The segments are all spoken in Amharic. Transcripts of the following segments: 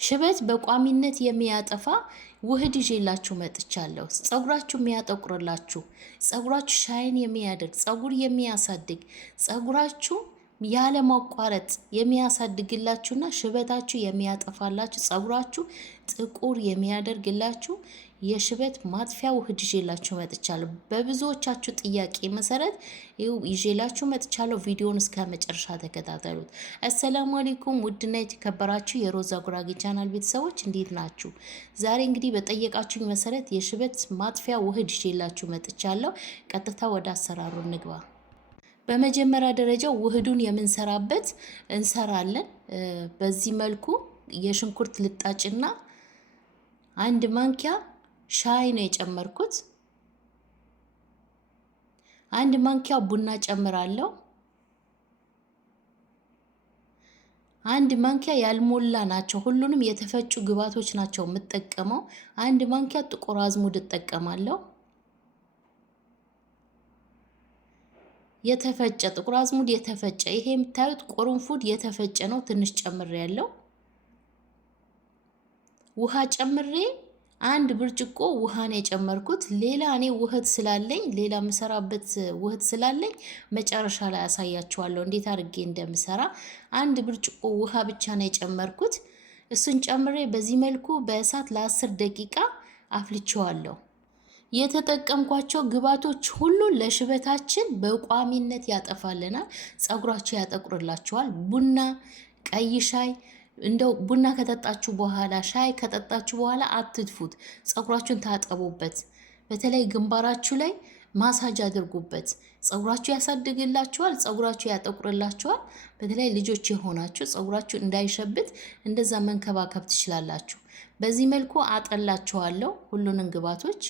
ሽበት በቋሚነት የሚያጠፋ ውህድ ይዤላችሁ መጥቻለሁ። ጸጉራችሁ የሚያጠቁርላችሁ፣ ጸጉራችሁ ሻይን የሚያደርግ፣ ጸጉር የሚያሳድግ፣ ጸጉራችሁ ያለ ማቋረጥ የሚያሳድግላችሁና ሽበታችሁ የሚያጠፋላችሁ፣ ጸጉራችሁ ጥቁር የሚያደርግላችሁ የሽበት ማጥፊያ ውህድ ይዤላችሁ መጥቻለሁ። በብዙዎቻችሁ ጥያቄ መሰረት ይዤላችሁ መጥቻለሁ። ቪዲዮውን እስከ መጨረሻ ተከታተሉት። አሰላሙ አለይኩም ውድና የተከበራችሁ የሮዛ ጉራጌ ቻናል ቤተሰቦች እንዴት ናችሁ? ዛሬ እንግዲህ በጠየቃችሁ መሰረት የሽበት ማጥፊያ ውህድ ይዤላችሁ መጥቻለሁ። ቀጥታ ወደ አሰራሩ እንግባ። በመጀመሪያ ደረጃ ውህዱን የምንሰራበት እንሰራለን። በዚህ መልኩ የሽንኩርት ልጣጭና 1 ማንኪያ ሻይ ነው የጨመርኩት። 1 ማንኪያ ቡና ጨምራለሁ። 1 ማንኪያ ያልሞላ ናቸው፣ ሁሉንም የተፈጩ ግብአቶች ናቸው የምጠቀመው። 1 ማንኪያ ጥቁር አዝሙድ እጠቀማለሁ። የተፈጨ ጥቁር አዝሙድ የተፈጨ፣ ይሄ የምታዩት ቁርንፉድ የተፈጨ ነው። ትንሽ ጨምሬያለሁ። ውሃ ጨምሬ 1 ብርጭቆ ውሃ ነው የጨመርኩት። ሌላ እኔ ውህድ ስላለኝ ሌላ ምሰራበት ውህድ ስላለኝ መጨረሻ ላይ አሳያችኋለሁ እንዴት አድርጌ እንደምሰራ። 1 ብርጭቆ ውሃ ብቻ ነው የጨመርኩት። እሱን ጨምሬ በዚህ መልኩ በእሳት ለ10 ደቂቃ አፍልቼዋለሁ። የተጠቀምኳቸው ግብአቶች ሁሉ ለሽበታችን በቋሚነት ያጠፋልናል፣ ጸጉራችሁ ያጠቁርላችኋል። ቡና፣ ቀይ ሻይ እንደው ቡና ከጠጣችሁ በኋላ ሻይ ከጠጣችሁ በኋላ አትድፉት፣ ጸጉራችሁን ታጠቡበት። በተለይ ግንባራችሁ ላይ ማሳጅ አድርጉበት። ጸጉራችሁ ያሳድግላችኋል፣ ጸጉራችሁ ያጠቁርላችኋል። በተለይ ልጆች የሆናችሁ ጸጉራችሁ እንዳይሸብት እንደዛ መንከባከብ ትችላላችሁ። በዚህ መልኩ አጠላችኋለሁ ሁሉንም ግብአቶች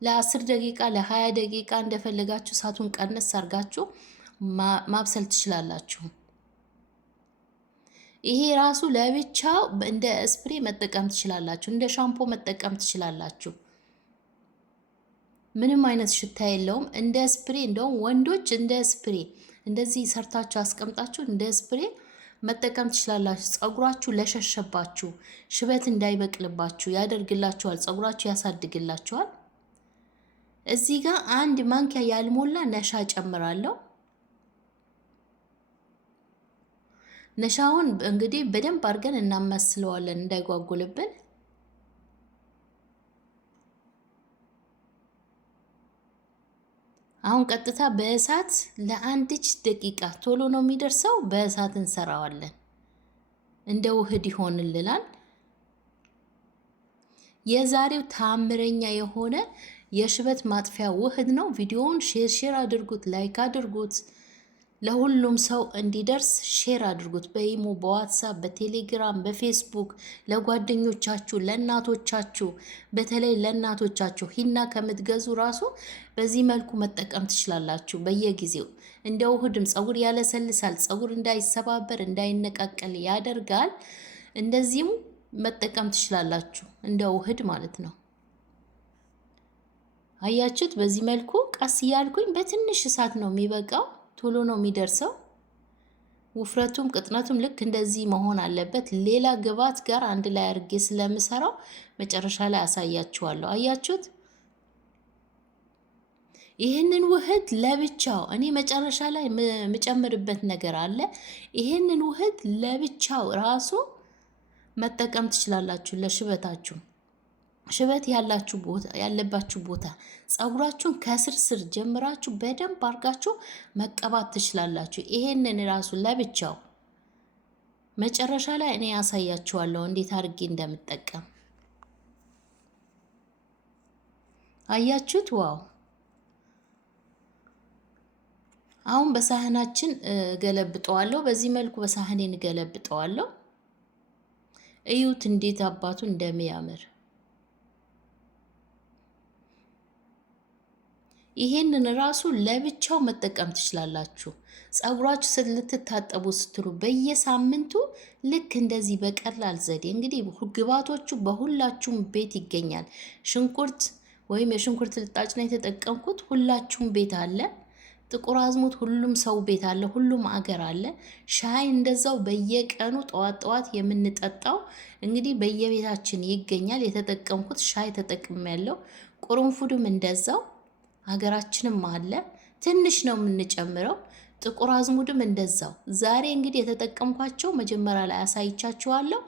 ለ10 ደቂቃ ለ20 ደቂቃ እንደፈለጋችሁ እሳቱን ቀነስ አድርጋችሁ ማብሰል ትችላላችሁ። ይሄ ራሱ ለብቻው እንደ ስፕሬ መጠቀም ትችላላችሁ፣ እንደ ሻምፖ መጠቀም ትችላላችሁ። ምንም አይነት ሽታ የለውም። እንደ ስፕሬ እንደውም ወንዶች እንደ ስፕሬ እንደዚህ ሰርታችሁ አስቀምጣችሁ እንደ ስፕሬ መጠቀም ትችላላችሁ። ጸጉራችሁ ለሸሸባችሁ፣ ሽበት እንዳይበቅልባችሁ ያደርግላችኋል፣ ጸጉራችሁ ያሳድግላችኋል። እዚህ ጋር 1 ማንኪያ ያልሞላ ነሻ ጨምራለሁ። ነሻውን እንግዲህ በደንብ አድርገን እናማስለዋለን እንዳይጓጉልብን። አሁን ቀጥታ በእሳት ለ1 ደቂቃ ቶሎ ነው የሚደርሰው። በእሳት እንሰራዋለን፣ እንደ ውህድ ይሆንልናል። የዛሬው ታምረኛ የሆነ የሽበት ማጥፊያ ውህድ ነው። ቪዲዮውን ሼር አድርጉት፣ ላይክ አድርጉት፣ ለሁሉም ሰው እንዲደርስ ሼር አድርጉት። በኢሞ፣ በዋትሳፕ፣ በቴሌግራም፣ በፌስቡክ ለጓደኞቻችሁ፣ ለእናቶቻችሁ፣ በተለይ ለእናቶቻችሁ ሂና ከምትገዙ ራሱ በዚህ መልኩ መጠቀም ትችላላችሁ። በየጊዜው እንደ ውህድም ጸጉር ያለሰልሳል፣ ጸጉር እንዳይሰባበር እንዳይነቃቀል ያደርጋል። እንደዚህም መጠቀም ትችላላችሁ እንደ ውህድ ማለት ነው። አያችሁት? በዚህ መልኩ ቀስ እያልኩኝ በትንሽ እሳት ነው የሚበቃው፣ ቶሎ ነው የሚደርሰው። ውፍረቱም ቅጥነቱም ልክ እንደዚህ መሆን አለበት። ሌላ ግብአት ጋር አንድ ላይ አድርጌ ስለምሰራው መጨረሻ ላይ አሳያችኋለሁ። አያችሁት? ይህንን ውህድ ለብቻው እኔ መጨረሻ ላይ የምጨምርበት ነገር አለ። ይህንን ውህድ ለብቻው ራሱ መጠቀም ትችላላችሁ ለሽበታችሁ። ሽበት ያለባችሁ ቦታ ጸጉራችሁን ከስር ጀምራችሁ በደንብ አድርጋችሁ መቀባት ትችላላችሁ። ይሄንን ራሱ ለብቻው መጨረሻ ላይ እኔ ያሳያችኋለሁ እንዴት አድርጌ እንደምጠቀም። አያችሁት? ዋው! አሁን በሳህናችን ገለብጠዋለሁ። በዚህ መልኩ በሳህኔን ገለብጠዋለሁ። እዩት እንዴት አባቱ እንደሚያምር። ይሄንን ራሱ ለብቻው መጠቀም ትችላላችሁ። ጸጉራችሁ ልትታጠቡ ስትሉ በየሳምንቱ ልክ እንደዚህ በቀላል ዘዴ እንግዲህ ግብአቶቹ በሁላችሁም ቤት ይገኛል። ሽንኩርት ወይም የሽንኩርት ልጣጭ ነው የተጠቀምኩት፣ ሁላችሁም ቤት አለ። ጥቁር አዝሙድ ሁሉም ሰው ቤት አለ፣ ሁሉም አገር አለ። ሻይ እንደዛው በየቀኑ ጠዋት ጠዋት የምንጠጣው እንግዲህ በየቤታችን ይገኛል። የተጠቀምኩት ሻይ ተጠቅሜያለሁ። ቁርንፉድም እንደዛው ሀገራችንም አለ። ትንሽ ነው የምንጨምረው። ጥቁር አዝሙድም እንደዛው። ዛሬ እንግዲህ የተጠቀምኳቸው መጀመሪያ ላይ አሳይቻችኋለሁ።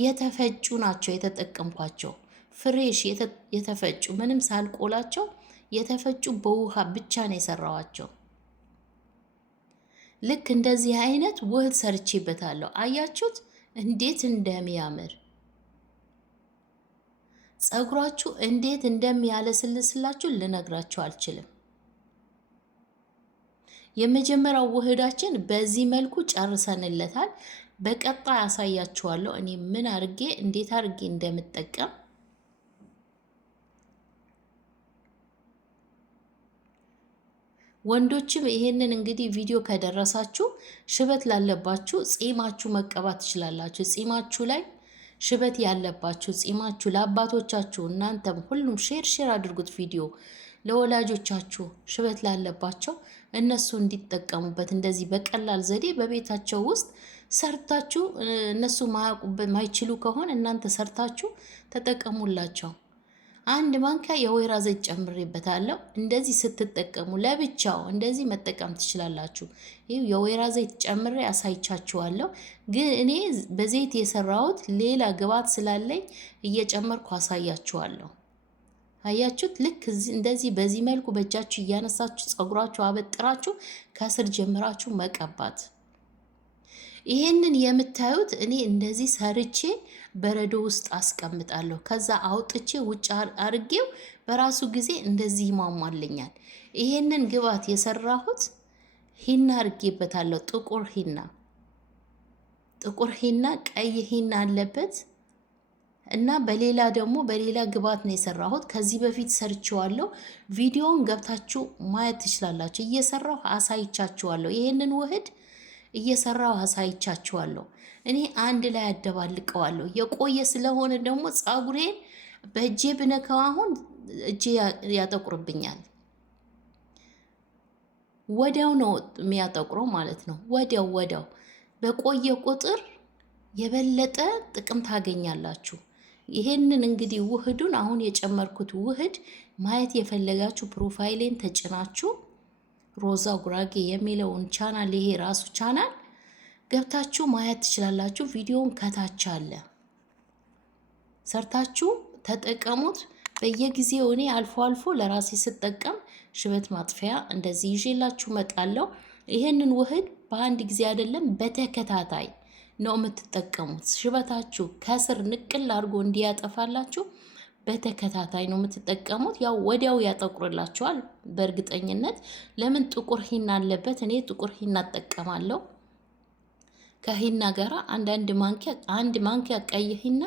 የተፈጩ ናቸው የተጠቀምኳቸው፣ ፍሬሽ የተፈጩ ምንም ሳልቆላቸው የተፈጩ በውሃ ብቻ ነው የሰራዋቸው። ልክ እንደዚህ አይነት ውህድ ሰርቼበታለሁ። አያችሁት እንዴት እንደሚያምር፣ ጸጉራችሁ እንዴት እንደሚያለስልስላችሁ ልነግራችሁ አልችልም። የመጀመሪያው ውህዳችን በዚህ መልኩ ጨርሰንለታል። በቀጣይ አሳያችኋለሁ እኔ ምን አርጌ እንዴት አርጌ እንደምጠቀም። ወንዶችም ይሄንን እንግዲህ ቪዲዮ ከደረሳችሁ ሽበት ላለባችሁ ጺማችሁ መቀባት ትችላላችሁ። ጺማችሁ ላይ ሽበት ያለባችሁ ጺማችሁ፣ ለአባቶቻችሁ እናንተም ሁሉም ሼር አድርጉት ቪዲዮ ለወላጆቻችሁ ሽበት ላለባቸው እነሱ እንዲጠቀሙበት እንደዚህ በቀላል ዘዴ በቤታቸው ውስጥ ሰርታችሁ እነሱ ማይችሉ ከሆነ እናንተ ሰርታችሁ ተጠቀሙላቸው። አንድ ማንኪያ የወይራ ዘይት ጨምሬበታለሁ። እንደዚህ ስትጠቀሙ ለብቻው እንደዚህ መጠቀም ትችላላችሁ። ይህ የወይራ ዘይት ጨምሬ አሳይቻችኋለሁ። ግን እኔ በዘይት የሰራሁት ሌላ ግብአት ስላለኝ እየጨመርኩ አሳያችኋለሁ። አያችሁት? ልክ እንደዚህ በዚህ መልኩ በእጃችሁ እያነሳችሁ ጸጉራችሁ አበጥራችሁ ከስር ጀምራችሁ መቀባት። ይሄንን የምታዩት እኔ እንደዚህ ሰርቼ በረዶ ውስጥ አስቀምጣለሁ። ከዛ አውጥቼ ውጭ አርጌው በራሱ ጊዜ እንደዚህ ይሟሟልኛል። ይሄንን ግብአት የሰራሁት ሂና አርጌበታለሁ። ጥቁር ሂና፣ ቀይ ሂና አለበት እና በሌላ ግብአት ነው የሰራሁት። ከዚህ በፊት ሰርቼዋለሁ። ቪዲዮውን ገብታችሁ ማየት ትችላላችሁ። እየሰራሁ አሳይቻችኋለሁ። ይሄንን ውህድ እየሰራሁ አሳይቻችኋለሁ። እኔ አንድ ላይ አደባልቀዋለሁ። የቆየ ስለሆነ ደግሞ ጸጉሬን በእጄ ብነካው አሁን እጄ ያጠቁርብኛል። ወዲያው ነው የሚያጠቁረው ማለት ነው። ወዲያው በቆየ ቁጥር የበለጠ ጥቅም ታገኛላችሁ። ይሄንን እንግዲህ ውህዱን አሁን የጨመርኩት ውህድ ማየት የፈለጋችሁ ፕሮፋይሌን ተጭናችሁ ሮዛ ጉራጌ የሚለውን ቻናል፣ ይሄ ራሱ ቻናል ገብታችሁ ማየት ትችላላችሁ። ቪዲዮውን ከታች አለ። ሰርታችሁ ተጠቀሙት። በየጊዜው እኔ አልፎ አልፎ ለራሴ ስጠቀም ሽበት ማጥፊያ እንደዚህ ይዤላችሁ መጣለሁ። ይሄንን ውህድ በአንድ ጊዜ አይደለም በተከታታይ ነው የምትጠቀሙት። ሽበታችሁ ከስር ንቅል አድርጎ እንዲያጠፋላችሁ በተከታታይ ነው የምትጠቀሙት። ያው ወዲያው ያጠቁርላችኋል በእርግጠኝነት። ለምን ጥቁር ሂና አለበት። እኔ ጥቁር ሂና እጠቀማለሁ። ከሂና ጋር አንድ ማንኪያ ቀይ ሂና፣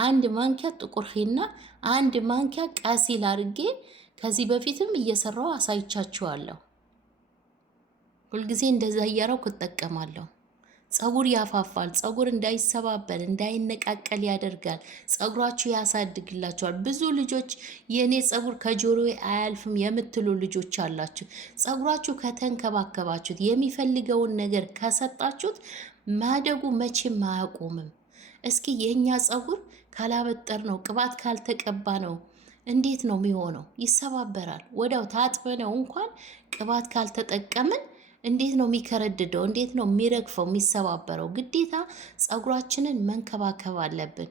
አንድ ማንኪያ ጥቁር ሂና፣ አንድ ማንኪያ ቀሲል አድርጌ ከዚህ በፊትም እየሰራው አሳይቻችኋለሁ። ሁልጊዜ እንደዛ እያረኩ እጠቀማለሁ። ጸጉር ያፋፋል። ጸጉር እንዳይሰባበር እንዳይነቃቀል ያደርጋል። ጸጉራችሁ ያሳድግላችኋል። ብዙ ልጆች የኔ ጸጉር ከጆሮዬ አያልፍም የምትሉ ልጆች አላችሁ። ጸጉራችሁ ከተንከባከባችሁት፣ የሚፈልገውን ነገር ከሰጣችሁት ማደጉ መቼም አያቆምም። እስኪ የኛ ጸጉር ካላበጠር ነው ቅባት ካልተቀባ ነው እንዴት ነው የሚሆነው? ይሰባበራል። ወዲያው ታጥበነው እንኳን ቅባት ካልተጠቀምን እንዴት ነው የሚከረድደው? እንዴት ነው የሚረግፈው የሚሰባበረው? ግዴታ ጸጉራችንን መንከባከብ አለብን።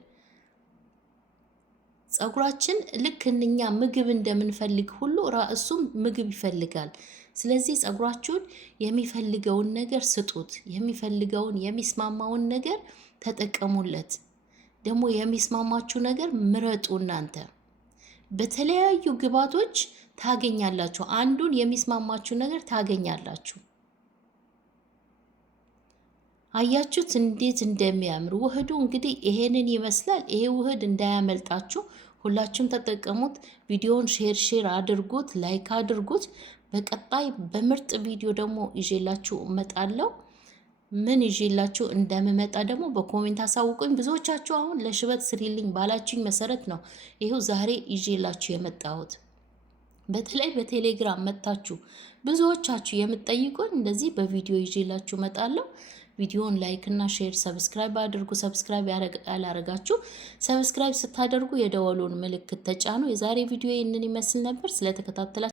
ጸጉራችን ልክ እኛ ምግብ እንደምንፈልግ ሁሉ እሱም ምግብ ይፈልጋል። ስለዚህ ጸጉራችሁን የሚፈልገውን ነገር ስጡት። የሚፈልገውን የሚስማማውን ነገር ተጠቀሙለት። ደግሞ የሚስማማችሁ ነገር ምረጡ። እናንተ በተለያዩ ግብአቶች ታገኛላችሁ። አንዱን የሚስማማችሁ ነገር ታገኛላችሁ። አያችሁት እንዴት እንደሚያምር ውህዱ። እንግዲህ ይሄንን ይመስላል። ይሄ ውህድ እንዳያመልጣችሁ ሁላችሁም ተጠቀሙት። ቪዲዮውን ሼር አድርጉት፣ ላይክ አድርጉት። በቀጣይ በምርጥ ቪዲዮ ደግሞ ይዤላችሁ እመጣለሁ። ምን ይዤላችሁ እንደምመጣ ደግሞ በኮሜንት አሳውቁኝ። ብዙዎቻችሁ አሁን ለሽበት ስሪልኝ ባላችሁኝ መሰረት ነው ይሄው ዛሬ ይዤላችሁ የመጣሁት። በተለይ በቴሌግራም መጣችሁ ብዙዎቻችሁ የምትጠይቁን እንደዚህ በቪዲዮ ይዤላችሁ እመጣለሁ። ቪዲዮን ላይክ እና ሼር ሰብስክራይብ አድርጉ። ሰብስክራይብ ያላረጋችሁ ሰብስክራይብ ስታደርጉ የደወሉን ምልክት ተጫኑ። የዛሬ ቪዲዮ ይህንን ይመስል ነበር። ስለተከታተላችሁ